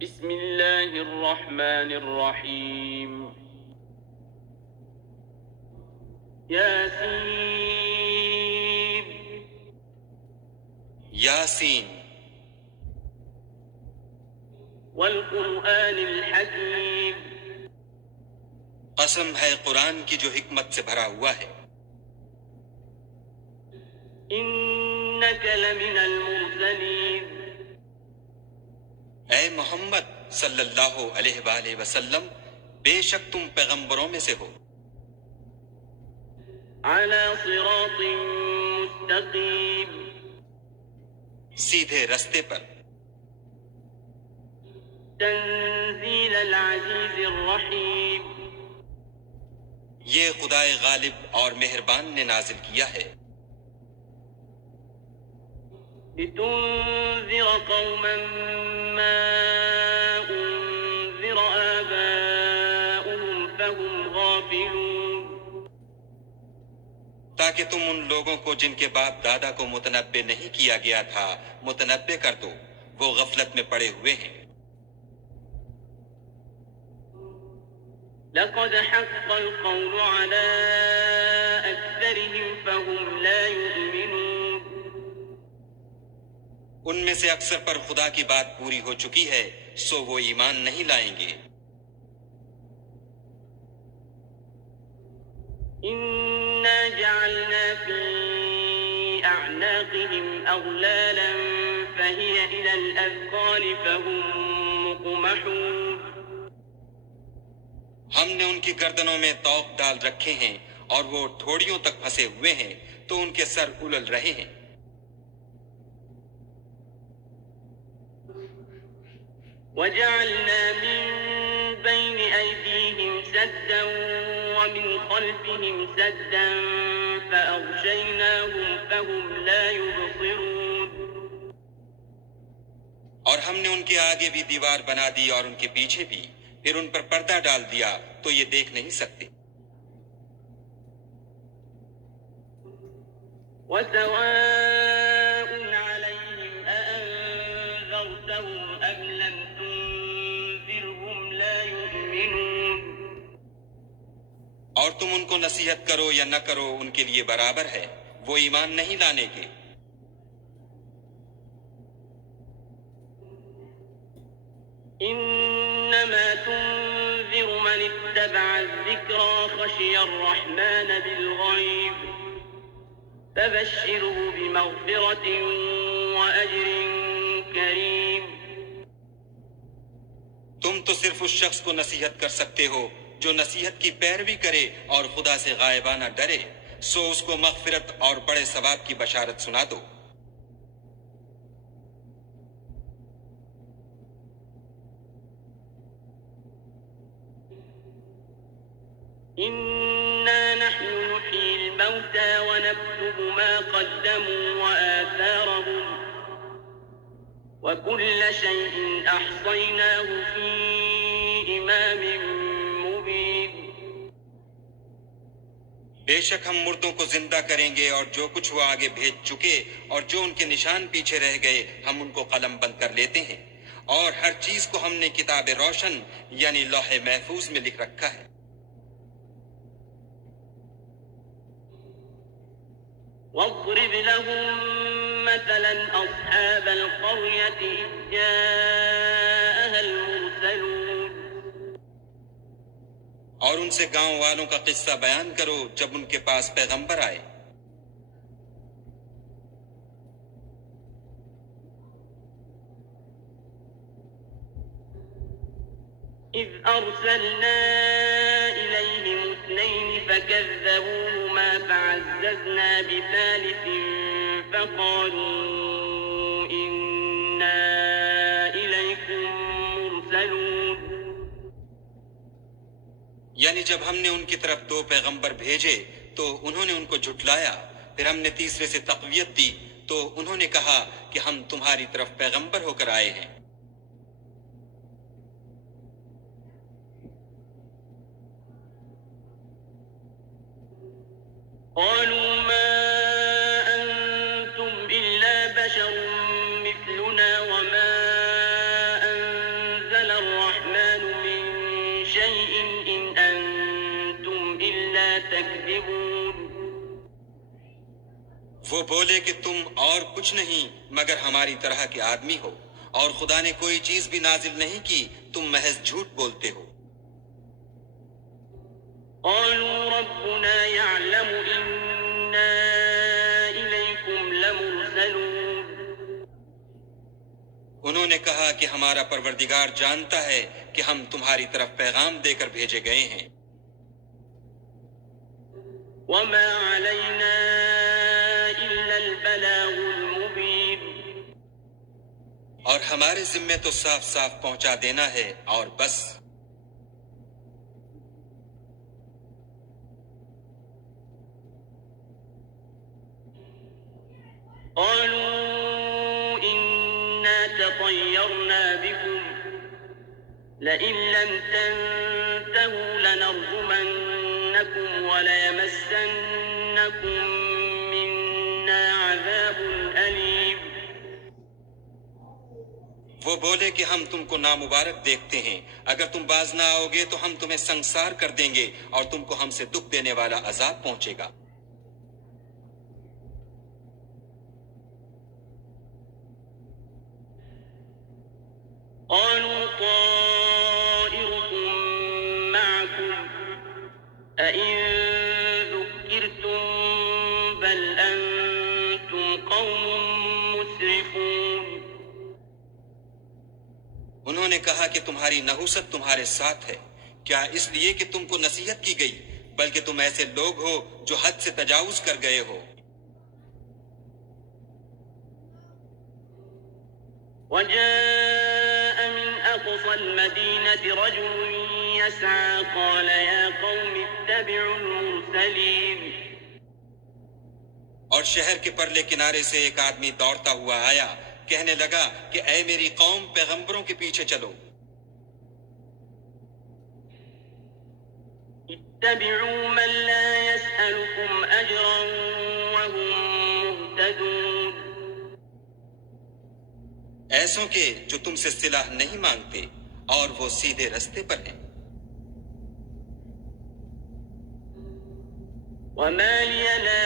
بسم اللہ الرحمن الرحیم یاسین یاسین والقرآن الحکیم قسم ہے قرآن کی جو حکمت سے بھرا ہوا ہے. انک لمن المرسلین اے محمد صلی اللہ علیہ وآلہ وسلم، بے شک تم پیغمبروں میں سے ہو، علی صراط مستقیم سیدھے رستے پر. تنزیل العزیز الرحیم یہ خدائے غالب اور مہربان نے نازل کیا ہے، لتنذر قوما ما انذر آباؤهم فهم غافلون تاکہ تم ان لوگوں کو جن کے باپ دادا کو متنبع نہیں کیا گیا تھا متنبع کر دو، وہ غفلت میں پڑے ہوئے ہیں. لقد حق القول على أكثرهم فهم لا يؤمنون ان میں سے اکثر پر خدا کی بات پوری ہو چکی ہے، سو وہ ایمان نہیں لائیں گے. إنا جعلنا في أعناقهم أغلالا فهي إلى الأذقان فهم مقمحون ہم نے ان کی گردنوں میں طوق ڈال رکھے ہیں اور وہ ٹھوڑیوں تک پھنسے ہوئے ہیں تو ان کے سر الل رہے ہیں. وجعلنا من بين أيديهم سدا ومن خلفهم سدا فأغشيناهم فهم لا يبصرون اور ہم نے ان کے آگے بھی دیوار بنا دی اور ان کے پیچھے بھی، پھر ان پر پردہ ڈال دیا تو یہ دیکھ نہیں سکتے. وسواء عليهم أأنذرتهم أم لم تنذرهم لا يؤمنون اور تم ان کو نصیحت کرو یا نہ کرو ان کے لیے برابر ہے، وہ ایمان نہیں لانے کے. إنما تنذر من اتبع الذكر وخشي الرحمن بالغيب فبشره بمغفرة وأجر كريم تم تو صرف اس شخص کو نصیحت کر سکتے ہو جو نصیحت کی پیروی کرے اور خدا سے غائبانہ ڈرے، سو اس کو مغفرت اور بڑے ثواب کی بشارت سنا دو. إنا نحن نحيي الموتى ونكتب ما قدموا وآثارهم وكل شيء أحصيناه في إمام مبين بے شک ہم مردوں کو زندہ کریں گے اور جو کچھ وہ آگے بھیج چکے اور جو ان کے نشان پیچھے رہ گئے ہم ان کو قلم بند کر لیتے ہیں، اور ہر چیز کو ہم نے کتاب روشن یعنی لوح محفوظ میں لکھ رکھا ہے. واضرب لهم مثلا أصحاب القرية إذ جاءها المرسلون اور ان سے گاؤں والوں کا قصہ بیان کرو جب ان کے پاس پیغمبر آئے. إذ أرسلنا إليهم اثنين فكذبوهما فعززنا بثالث فقالوا إنا إليكم مرسلون یعنی جب ہم نے ان کی طرف دو پیغمبر بھیجے تو انہوں نے ان کو جھٹلایا، پھر ہم نے تیسرے سے تقویت دی تو انہوں نے کہا کہ ہم تمہاری طرف پیغمبر ہو کر آئے ہیں. قالوا ما أنتم إلا بشر مثلنا وما أنزل وہ بولے کہ تم اور کچھ نہیں مگر ہماری طرح کے آدمی ہو، اور خدا نے کوئی چیز بھی نازل نہیں کی، تم محض جھوٹ بولتے ہو۔ قالوا ربنا يعلم إنا إليكم لمرسلون انہوں نے کہا کہ ہمارا پروردگار جانتا ہے کہ ہم تمہاری طرف پیغام دے کر بھیجے گئے ہیں، وما علينا إلا البلاغ المبين اور ہمارے ذمے تو صاف صاف پہنچا دینا ہے اور بس۔ قالوا إنا تطيرنا بكم لئن لم تنتهوا لنرجمنكم وليمسنكم منا عذاب أليم وہ بولے کہ ہم تم کو نامبارک دیکھتے ہیں، اگر تم باز نہ آؤ گے تو ہم تمہیں سنسار کر دیں گے اور تم کو ہم سے دکھ دینے والا عذاب پہنچے گا۔ قالوا طائركم معكم أئن ذكرتم بل أنتم قوم مسرفون انہوں نے کہا کہ تمہاری نحوست تمہارے ساتھ ہے، کیا اس لیے کہ تم کو نصیحت کی گئی، بلکہ تم ایسے لوگ ہو جو حد سے تجاوز کر گئے ہو۔ وجاء من أقصى المدينة رجل يسعى قال يا قوم اتبعوا المرسلين اور شہر کے پرلے کنارے سے ایک آدمی دوڑتا ہوا آیا، کہنے لگا کہ اے میری قوم، پیغمبروں کے پیچھے چلو۔ اتبعوا من لا يسألكم أجرا وهم مهتدون ایسوں کے جو تم سے صلہ نہیں مانگتے اور وہ سیدھے رستے پر ہیں۔ وما لي لا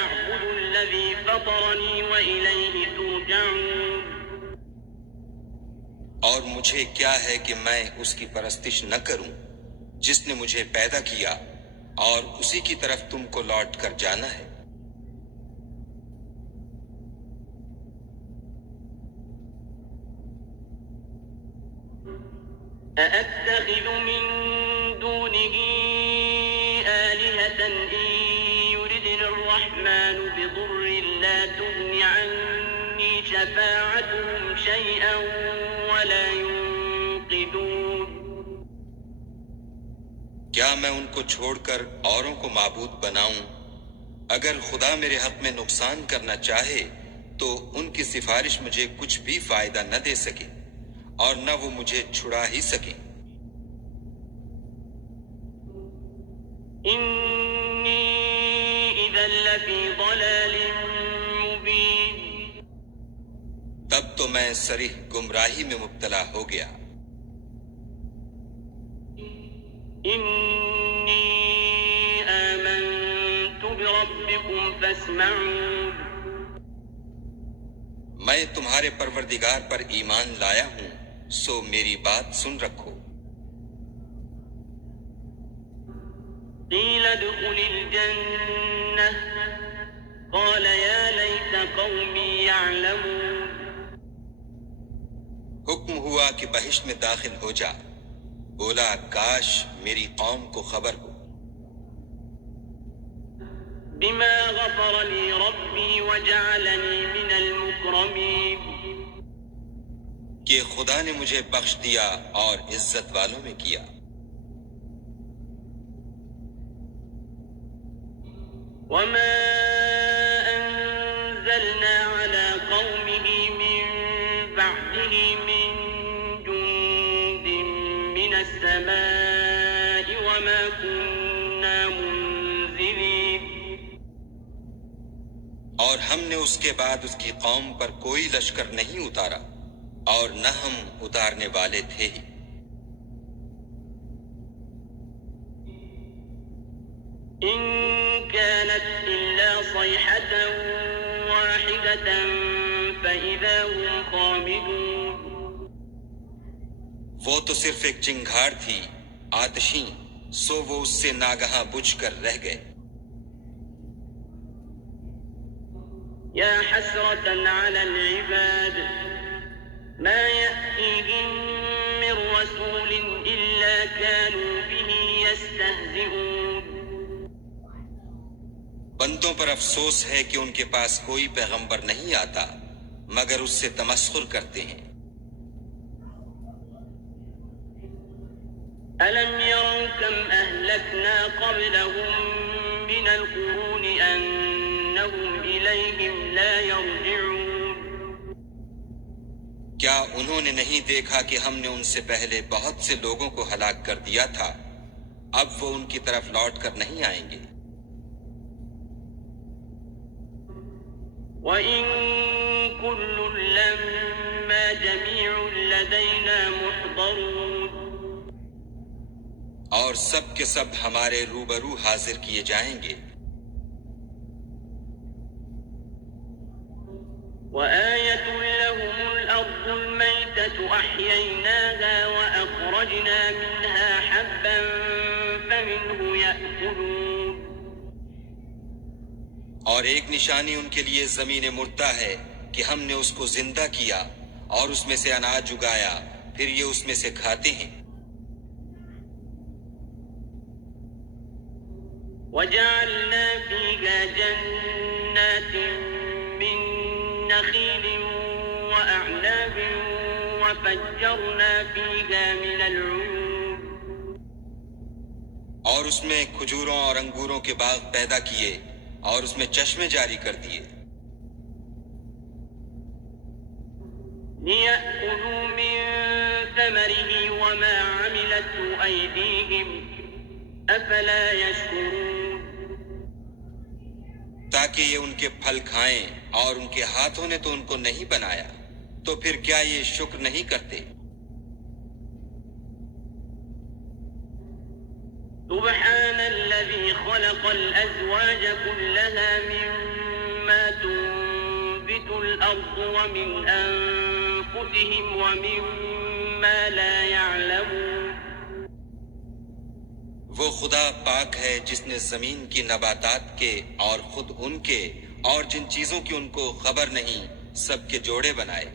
أعبد الذي فطرني وإليه ترجعون اور مجھے کیا ہے کہ میں اس کی پرستش نہ کروں جس نے مجھے پیدا کیا، اور اسی کی طرف تم کو لوٹ کر جانا ہے۔ أأتخذ من دونه آلهة إن يردن الرحمن بضر لا تغن عني شفاعتهم شيئا ولا ينقذون کیا میں ان کو چھوڑ کر اوروں کو معبود بناؤں؟ اگر خدا میرے حق میں نقصان کرنا چاہے تو ان کی سفارش مجھے کچھ بھی فائدہ نہ دے سکے اور نہ وہ مجھے چھڑا ہی سکیں۔ إني إذا لفي ضلال مبين تب تو میں صریح گمراہی میں مبتلا ہو گیا۔ إني آمنت بربكم فاسمعون میں تمہارے پروردگار پر ایمان لایا ہوں، سو میری بات سن رکھو۔ قيل ادخل الجنة قال يا ليت قومي يعلمون حکم ہوا کہ بہشت میں داخل ہو جا، بولا کاش میری قوم کو خبر ہو۔ بما غفر لي ربي وجعلني من المكرمين کہ خدا نے مجھے بخش دیا اور عزت والوں میں کیا۔ وما أنزلنا على قومه من بعده من جند من السماء وما كنا منزلين اور ہم نے اس کے بعد اس کی قوم پر کوئی لشکر نہیں اتارا اور نہ ہم اتارنے والے تھے ہی۔ إن كانت إلا صيحة واحدة فإذا هم خامدون. وہ تو صرف ایک چنگھاڑ تھی آتشیں، سو وہ اس سے ناگہاں بجھ کر رہ گئے. يا حسرة على العباد ما يأتيهم من رسول إلا كانوا به يستهزئون. بندوں پر افسوس ہے کہ ان کے پاس کوئی پیغمبر نہیں آتا مگر اس سے تمسخر کرتے ہیں. ألم يروا كم أهلكنا قبلهم من القرون أنهم إليهم لا يرجعون. کیا انہوں نے نہیں دیکھا کہ ہم نے ان سے پہلے بہت سے لوگوں کو ہلاک کر دیا تھا، اب وہ ان کی طرف لوٹ کر نہیں آئیں گے. وَإِن كُلٌّ لَّمَّا جَمِيعٌ لَّدَيْنَا مُحْضَرُونَ. اور سب کے سب ہمارے روبرو حاضر کیے جائیں گے. وَآيَةٌ لَّهُمُ الْأَرْضُ الْمَيْتَةُ أَحْيَيْنَاهَا وَأَخْرَجْنَا مِنْهَا حَبًّا فَمِنْهُ يَأْكُلُونَ. اور ایک نشانی ان کے لیے زمین مردہ ہے کہ ہم نے اس کو زندہ کیا اور اس میں سے اناج اگایا، پھر یہ اس میں سے کھاتے ہیں. وَجَعَلْنَا فِيهَا جَنَّاتٍ مِّن نَّخِيلٍ وَأَعْنَابٍ وَفَجَّرْنَا فِيهَا مِنَ الْعُيُونِ. اور اس میں کھجوروں اور انگوروں کے باغ پیدا کیے اور اس میں چشمے جاری کر دیے. لِيَأْكُلُوا مِن ثَمَرِهِ وَمَا عَمِلَتْهُ أَيْدِيهِمْ أَفَلَا يَشْكُرُونَ. تاکہ یہ ان کے پھل کھائیں، اور ان کے ہاتھوں نے تو ان کو نہیں بنایا، تو پھر کیا یہ شکر نہیں کرتے؟ سبحان الذي خلق الأزواج كلها مما تنبت الأرض ومن أنفسهم ومما لا يعلمون. وہ خدا پاک ہے جس نے زمین کی نباتات کے اور خود ان کے اور جن چیزوں کی ان کو خبر نہیں سب کے جوڑے بنائے.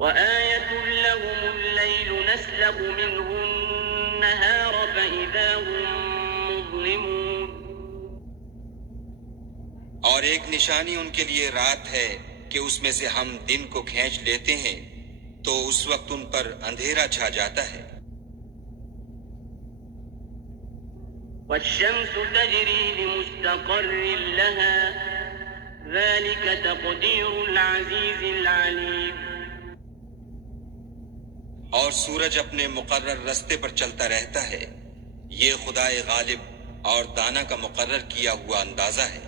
وَآيَةٌ لَّهُمُ اللَّيْلُ نَسْلَخُ مِنْهُ النَّهَارَ فَإِذَا هُم مُّظْلِمُونَ. اور ایک نشانی ان کے لیے رات ہے کہ اس میں سے ہم دن کو کھینچ لیتے ہیں تو اس وقت ان پر اندھیرا چھا جاتا ہے. وَالشَّمْسُ تَجْرِي لِمُسْتَقَرٍّ لَّهَا ذَلِكَ تَقْدِيرُ الْعَزِيزِ الْعَلِيمِ. اور سورج اپنے مقرر رستے پر چلتا رہتا ہے، یہ خدائے غالب اور دانا کا مقرر کیا ہوا اندازہ ہے.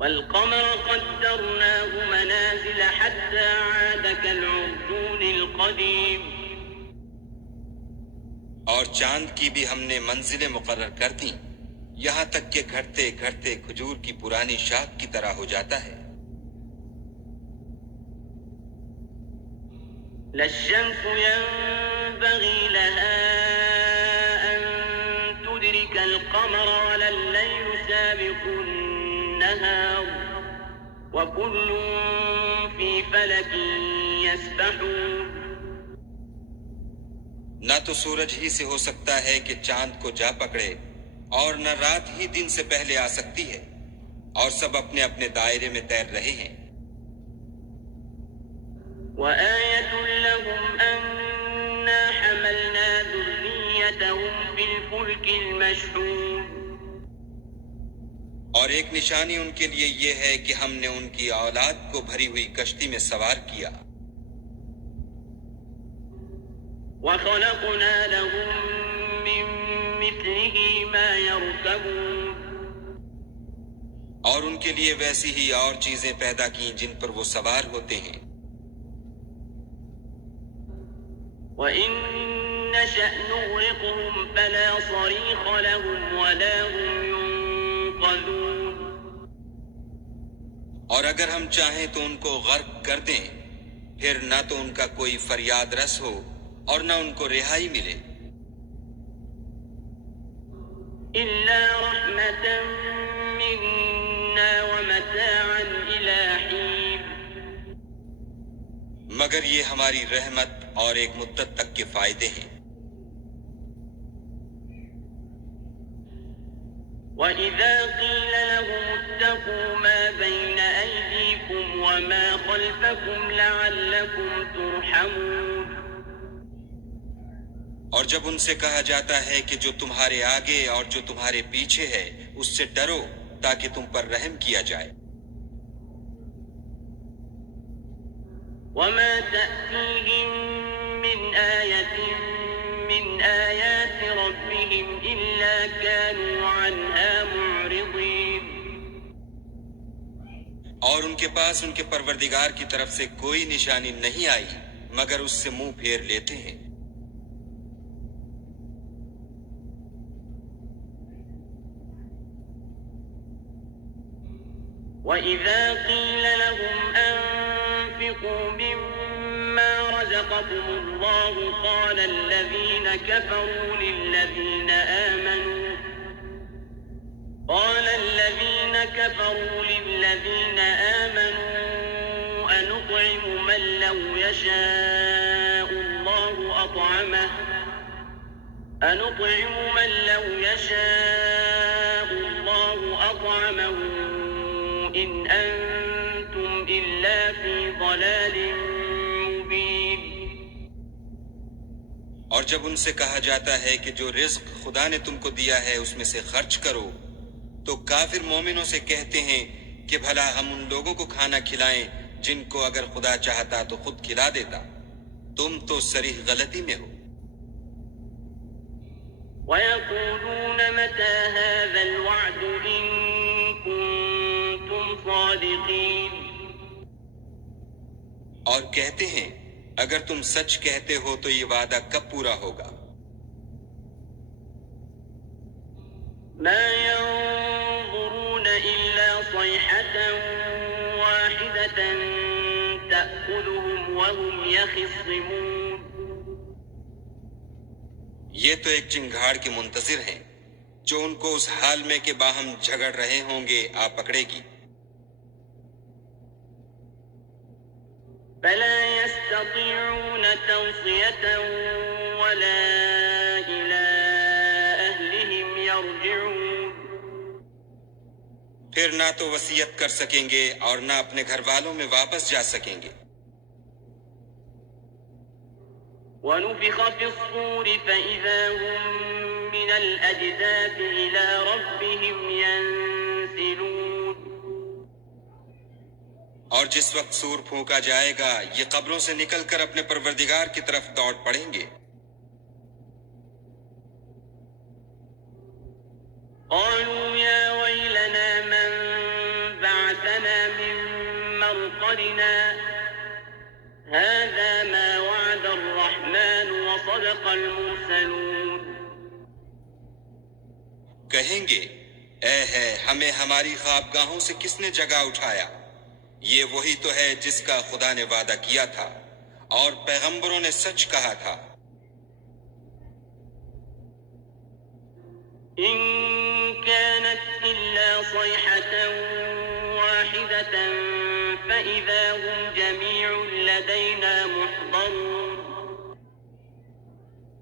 وَالْقَمَرَ قَدَّرْنَاهُ مَنَازِلَ حَتَّىٰ عَادَ كَالْعُرْجُونِ الْقَدِيمِ. اور چاند کی بھی ہم نے منزلیں مقرر کر دیں، یہاں تک کہ گھٹتے گھٹتے کھجور کی پرانی شاخ کی طرح ہو جاتا ہے. لَا الشَّمْسُ يَنبَغِي لَهَا أَن تُدْرِكَ الْقَمَرَ وَلَا اللَّيْلُ سَابِقُ النَّهَارِ وَكُلٌّ فِي فَلَكٍ يَسْبَحُونَ. نہ تو سورج ہی سے ہو سکتا ہے کہ چاند کو جا پکڑے، اور نہ رات ہی دن سے پہلے آ سکتی ہے، اور سب اپنے اپنے دائرے میں تیر رہے ہیں. وَآيَةٌ لَّهُمْ أَنَّا حَمَلْنَا ذُرِّيَّتَهُمْ فِي الْفُلْكِ الْمَشْحُونِ. اور ایک نشانی ان کے لیے یہ ہے کہ ہم نے ان کی اولاد کو بھری ہوئی کشتی میں سوار کیا. وَخَلَقْنَا لَهُم مِّن مِّثْلِهِ مَا يَرْكَبُونَ. اور ان کے لیے ویسی ہی اور چیزیں پیدا کیں جن پر وہ سوار ہوتے ہیں. وَإِن نشأ نغرقهم فلا صريخ لهم ولا هم ينقذون اور اگر ہم چاہیں تو ان کو غرق کر دیں، پھر نہ تو ان کا کوئی فریاد رس ہو اور نہ ان کو رہائی ملے، إلا رحمة منا ومتاعا إلى حين مگر یہ ہماری رحمت اور ایک مدت تک کے فائدے ہیں۔ وَإِذَا قِيلَ لَهُمُ اتَّقُوا مَا بَيْنَ أَيْدِيكُمْ وَمَا خَلْفَكُمْ لَعَلَّكُمْ تُرْحَمُونَ اور جب ان سے کہا جاتا ہے کہ جو تمہارے آگے اور جو تمہارے پیچھے ہے اس سے ڈرو تاکہ تم پر رحم کیا جائے۔ وَمَا تَأْتِيهِم مِّنْ آيَةٍ مِّنْ آيَاتِ رَبِّهِمْ إِلَّا كَانُوا عَنْهَا مُعْرِضِينَ اور ان کے پاس ان کے پروردگار کی طرف سے کوئی نشانی نہیں آئی مگر اس سے منہ پھیر لیتے ہیں۔ وَإِذَا قِيلَ لَهُمْ أَنفِقُوا مِمَّا رَزَقَكُمُ اللَّهُ قَالَ الَّذِينَ كَفَرُوا لِلَّذِينَ آمَنُوا أَنُطْعِمُ مَن لَّوْ يَشَاءُ اللَّهُ أَطْعَمَهُ إِنْ أَنْتُمْ إِلَّا فِي ضَلَالٍ مُبِينٍ اور جب ان سے کہا جاتا ہے کہ جو رزق خدا نے تم کو دیا ہے اس میں سے خرچ کرو، تو کافر مومنوں سے کہتے ہیں کہ بھلا ہم ان لوگوں کو کھانا کھلائیں جن کو اگر خدا چاہتا تو خود کھلا دیتا، تم تو صریح غلطی میں ہو۔ وَيَقُولُونَ مَتَى هَذَا الْوَعْدُ إِن كُنتُمْ صَادِقِينَ اور کہتے ہیں اگر تم سچ کہتے ہو تو یہ وعدہ کب پورا ہوگا؟ مَا يَنظُرُونَ إِلَّا صَيْحَةً وَاحِدَةً تَأْخُذُهُمْ وَهُمْ يَخِصِّمُونَ یہ تو ایک چنگھاڑ کے منتظر ہیں جو ان کو اس حال میں کہ باہم جھگڑ رہے ہوں گے آ پکڑے گی۔ فَلَا يَسْتَطِيعُونَ تَوْصِيَةً وَلَا إِلَىٰ أَهْلِهِمْ يَرْجِعُونَ پھر نہ تو وصیت کر سکیں گے اور نہ اپنے گھر والوں میں واپس جا سکیں گے۔ وَنُفِخَ فِي الصُّورِ فَإِذَا هُم مِّنَ الْأَجْدَاثِ إِلَىٰ رَبِّهِمْ يَنسِلُونَ اور جس وقت سور پھونکا جائے گا یہ قبروں سے نکل کر اپنے پروردگار کی طرف دوڑ پڑیں گے۔ قَالُوا يَا وَيْلَنَا مَن بَعَثَنَا مِن مَّرْقَدِنَا هَٰذَا مَا وَعَدَ الرَّحْمَٰنُ وَصَدَقَ الْمُرْسَلُونَ کہیں گے اے ہے ہمیں ہماری خوابگاہوں سے کس نے جگا اٹھایا، یہ وہی تو ہے جس کا خدا نے وعدہ کیا تھا اور پیغمبروں نے سچ کہا تھا۔ إِن كَانَتْ إِلَّا صَيْحَةً وَاحِدَةً فَإِذَا هُمْ جَمِيعٌ لَّدَيْنَا مُحْضَرُونَ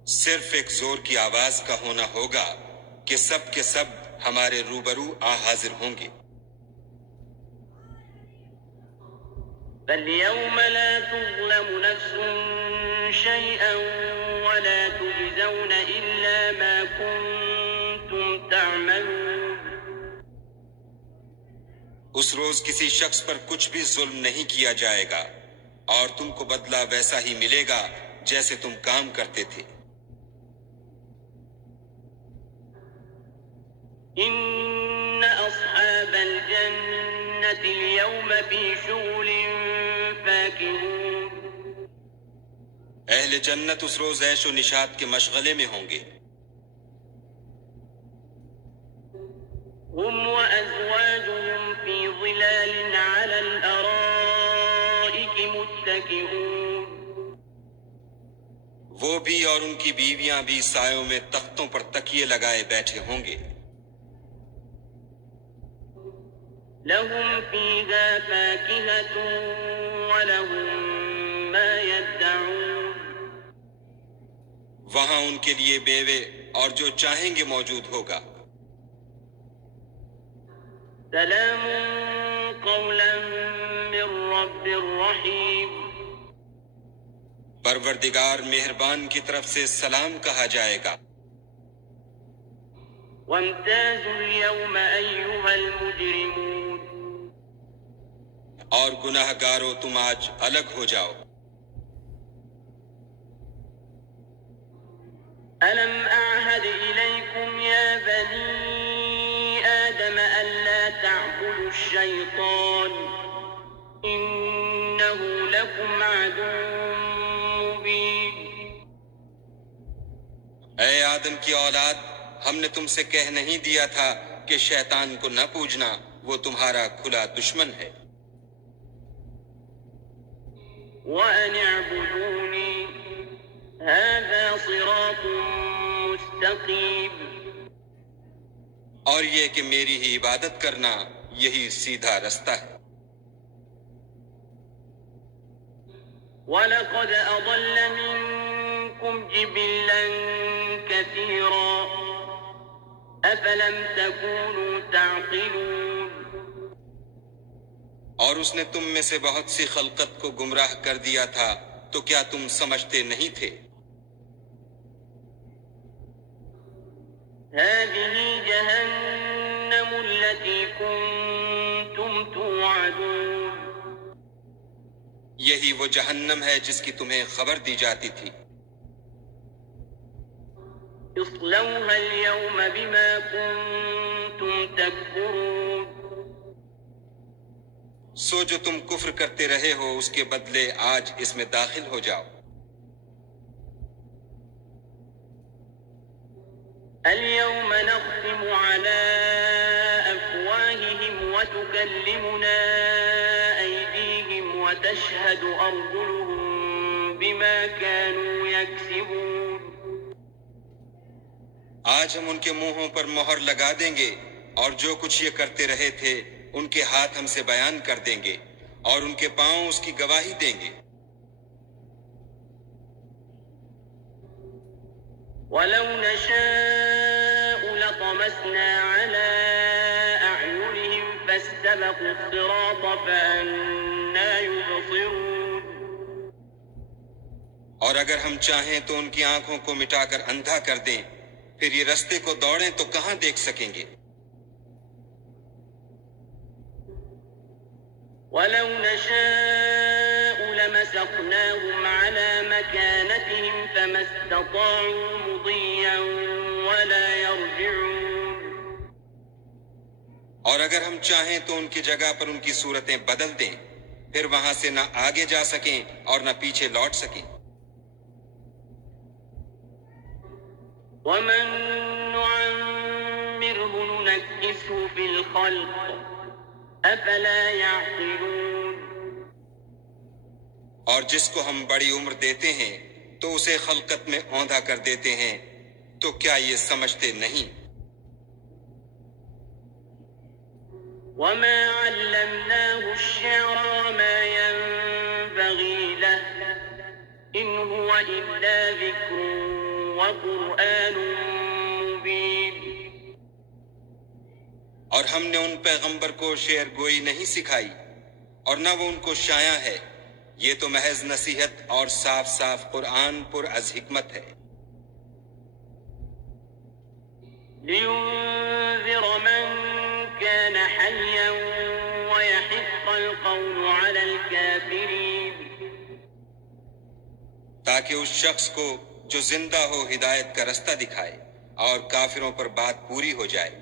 صرف ایک زور کی آواز کا ہونا ہوگا کہ سب کے سب ہمارے روبرو آ حاضر ہوں گے۔ فَالْيَوْمَ لَا تُظْلَمُ نَفْسٌ شَيْئًا وَلَا تُجْزَوْنَ إِلَّا مَا كُنتُمْ تَعْمَلُونَ اس روز کسی شخص پر کچھ بھی ظلم نہیں کیا جائے گا اور تم کو بدلہ ویسا ہی ملے گا جیسے تم کام کرتے تھے۔ إِنَّ أَصْحَابَ الْجَنَّةِ الْيَوْمَ فِي شُغُلٍ فَاكِهُونَ اہل جنت اس روز عیش و نشاط کے مشغلے میں ہوں گے. هم وأزواجهم في ظلال على الأرائك متكئون وہ بھی اور ان کی بیویاں بھی سایوں میں تختوں پر تکیے لگائے بیٹھے ہوں گے. لهم فيها فاكهة ولهم ما يدعون وہاں ان کے لیے بیوے اور جو چاہیں گے موجود ہوگا. سلام قولا من رب رحيم پروردگار مہربان کی طرف سے سلام کہا جائے گا. وامتازوا اليوم أيها المجرمون اور گناہ گارو تم آج الگ ہو جاؤ. ألم أعهد إليكم يا بني آدم ألا تعبدوا الشيطان إنه لكم عدو مبين اے آدم کی اولاد، ہم نے تم سے کہہ نہیں دیا تھا کہ شیطان کو نہ پوجنا، وہ تمہارا کھلا دشمن ہے. وأن اعبدوني هذا صراط مستقيم اور یہ کہ میری ہی عبادت کرنا یہی سیدھا رستہ ہے. وَلَقَدْ أَضَلَّ مِنكُمْ جِبِلًّا كَثِيرًا أَفَلَمْ تَكُونُوا تَعْقِلُونَ اور اس نے تم میں سے بہت سی خلقت کو گمراہ کر دیا تھا، تو کیا تم سمجھتے نہیں تھے؟ هَٰذِهِ جَهَنَّمُ الَّتِي كُنتُمْ تُوعَدُونَ یہی وہ جہنم ہے جس کی تمہیں خبر دی جاتی تھی. اصْلَوْهَا الْيَوْمَ بِمَا كُنتُمْ تَكْفُرُونَ سو جو تم کفر کرتے رہے ہو اس کے بدلے آج اس میں داخل ہو جاؤ. اليوم نختم على أفواههم وتكلمنا أيديهم وتشهد أرجلهم بما كانوا يكسبون آج ہم ان کے منہوں پر مہر لگا دیں گے اور جو کچھ یہ کرتے رہے تھے ان کے ہاتھ ہم سے بیان کر دیں گے اور ان کے پاؤں اس کی گواہی دیں گے. ولو نشاء لطمسنا على أعينهم فاستبقوا الصراط فأنى يبصرون اور اگر ہم چاہیں تو ان کی آنکھوں کو مٹا کر اندھا کر دیں، پھر یہ رستے کو دوڑیں تو کہاں دیکھ سکیں گے. ولو نشاء لمسخناهم على مكانتهم فما استطاعوا مضيا ولا يرجعون اور اگر ہم چاہیں تو ان کی جگہ پر ان کی صورتیں بدل دیں، پھر وہاں سے نہ آگے جا سکیں اور نہ پیچھے لوٹ سکیں. ومن نعمره ننكسه في الخلق أفلا يعقلون اور جس کو ہم بڑی عمر دیتے ہیں تو اسے خلقت میں اوندھا کر دیتے ہیں، تو کیا یہ سمجھتے نہیں؟ وما علمناه الشعر وما ينبغي له إن هو إلا ذكر وقرآن مبين اور ہم نے ان پیغمبر کو شعر گوئی نہیں سکھائی اور نہ وہ ان کو شایع ہے، یہ تو محض نصیحت اور صاف صاف قرآن پر از حکمت ہے. لينذر من كان حيا ويحق القول على الكافرين تاکہ اس شخص کو جو زندہ ہو ہدایت کا رستہ دکھائے اور کافروں پر بات پوری ہو جائے.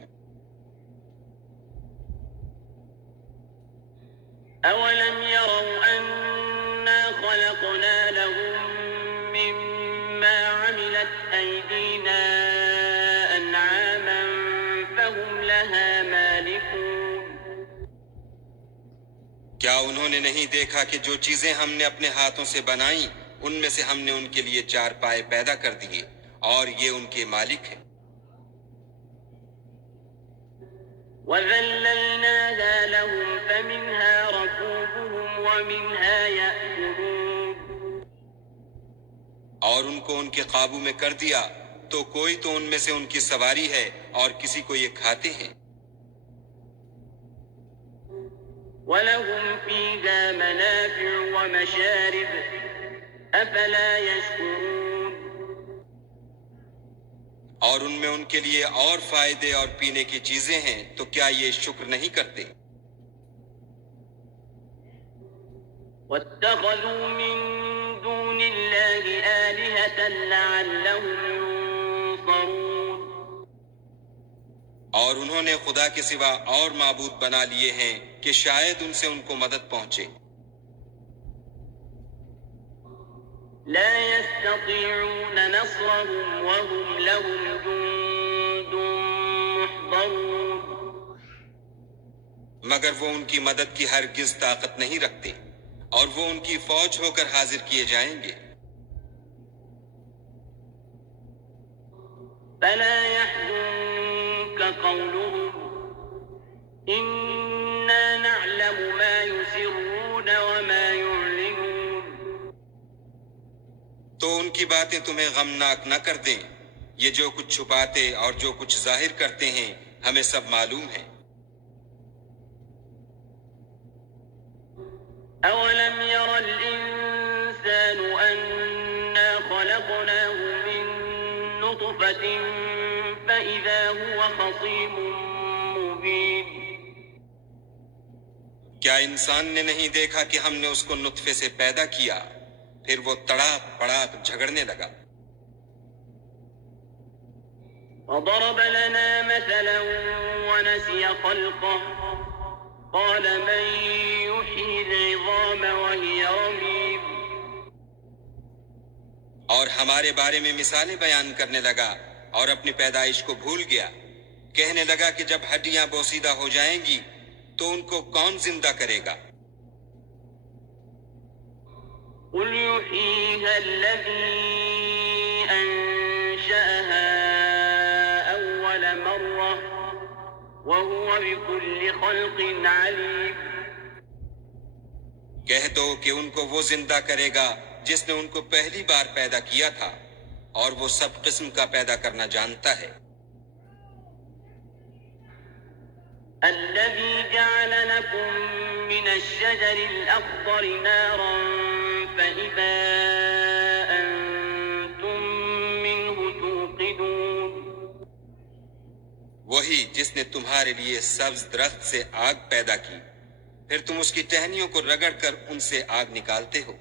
أولم يروا أنا خلقنا لهم مما لها مالكون کیا انہوں نے نہیں دیکھا کہ جو چیزیں ہم نے اپنے ہاتھوں سے بنائیں ان میں سے ہم نے ان کے لیے چار پائے پیدا کر دیے اور یہ ان کے مالک ہیں. وذللناها لهم فمنها ركوبهم ومنها يأكلون اور ان کو ان کے قابو میں کر دیا تو کوئی تو ان میں سے ان کی سواری ہے اور کسی کو یہ کھاتے ہیں. وَلَهُمْ فِيهَا مَنَافِعُ وَمَشَارِبُ أَفَلَا يَشْكُرُونَ اور ان میں ان کے لیے اور فائدے اور پینے کی چیزیں ہیں تو کیا یہ شکر نہیں کرتے؟ وَاتَّخَذُوا مِن دُونِ اللَّهِ آلِهَةً لَعَلَّهُمْ يُنصَرُونَ اور انہوں نے خدا کے سوا اور معبود بنا لیے ہیں کہ شاید ان سے ان کو مدد پہنچے. لا يستطيعون نصرهم وهم لهم جند محضرون مگر وہ ان کی مدد کی ہرگز طاقت نہیں رکھتے اور وہ ان کی فوج ہو کر حاضر کیے جائیں گے. فلا يحزنك قولهم إنا نعلم ما يسرون وما يعلنون تو ان کی باتیں تمہیں غمناک نہ کر دیں. یہ جو کچھ چھپاتے اور جو کچھ ظاہر کرتے ہیں ہمیں سب معلوم ہے. أولم ير الإنسان أنا خلقناه من نطفة فإذا هو خصيم مبين کیا انسان نے نہیں دیکھا کہ ہم نے اس کو نطفے سے پیدا کیا پھر وہ تڑاک پڑاک جھگڑنے لگا. وضرب لنا مثلا ونسي خلقه قال من يحيي العظام وهي رميم اور ہمارے بارے میں مثالیں بیان کرنے لگا اور اپنی پیدائش کو بھول گیا. کہنے لگا کہ جب ہڈیاں بوسیدہ ہو جائیں گی تو ان کو کون زندہ کرے گا؟ قل يحييها الذي أنشأها أول مرة وهو بكل خلق عليم کہہ دو کہ ان کو وہ زندہ کرے گا جس نے ان کو پہلی بار پیدا کیا تھا اور وہ سب قسم کا پیدا کرنا جانتا ہے. الذي جعل لكم من الشجر الأخضر نارا فإذا أنتم منه توقدون وہی جس نے تمہارے لیے سبز درخت سے آگ پیدا کی پھر تم اس کی ٹہنیوں کو رگڑ کر ان سے آگ نکالتے ہو.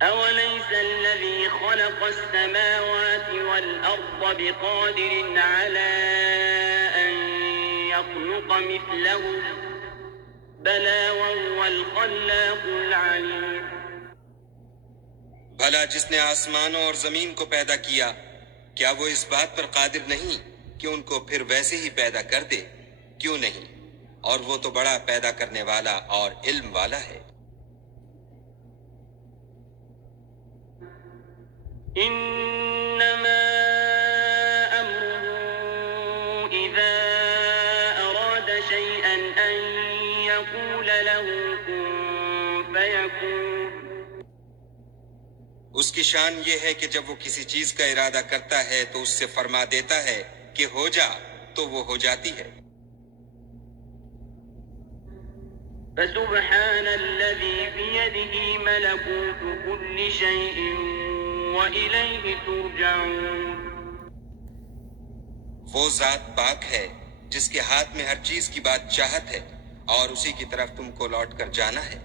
أوليس الذي خلق السماوات والأرض بقادر على أن يخلق مثلهم بلى وهو الخلاق العليم بھلا جس نے آسمانوں اور زمین کو پیدا کیا کیا وہ اس بات پر قادر نہیں کہ ان کو پھر ویسے ہی پیدا کر دے؟ کیوں نہیں؟ اور وہ تو بڑا پیدا کرنے والا اور علم والا ہے. إنما أمره إذا أراد شيئا أن يقول له كن فيكون اس کی شان یہ ہے کہ جب وہ کسی چیز کا ارادہ کرتا ہے تو اس سے فرما دیتا ہے کہ ہو جا تو وہ ہو جاتی ہے. فسبحان الذي بيده ملكوت كل شيء وإليه ترجعون وہ ذات پاک ہے جس کے ہاتھ میں ہر چیز کی بات چاہت ہے اور اسی کی طرف تم کو لوٹ کر جانا ہے.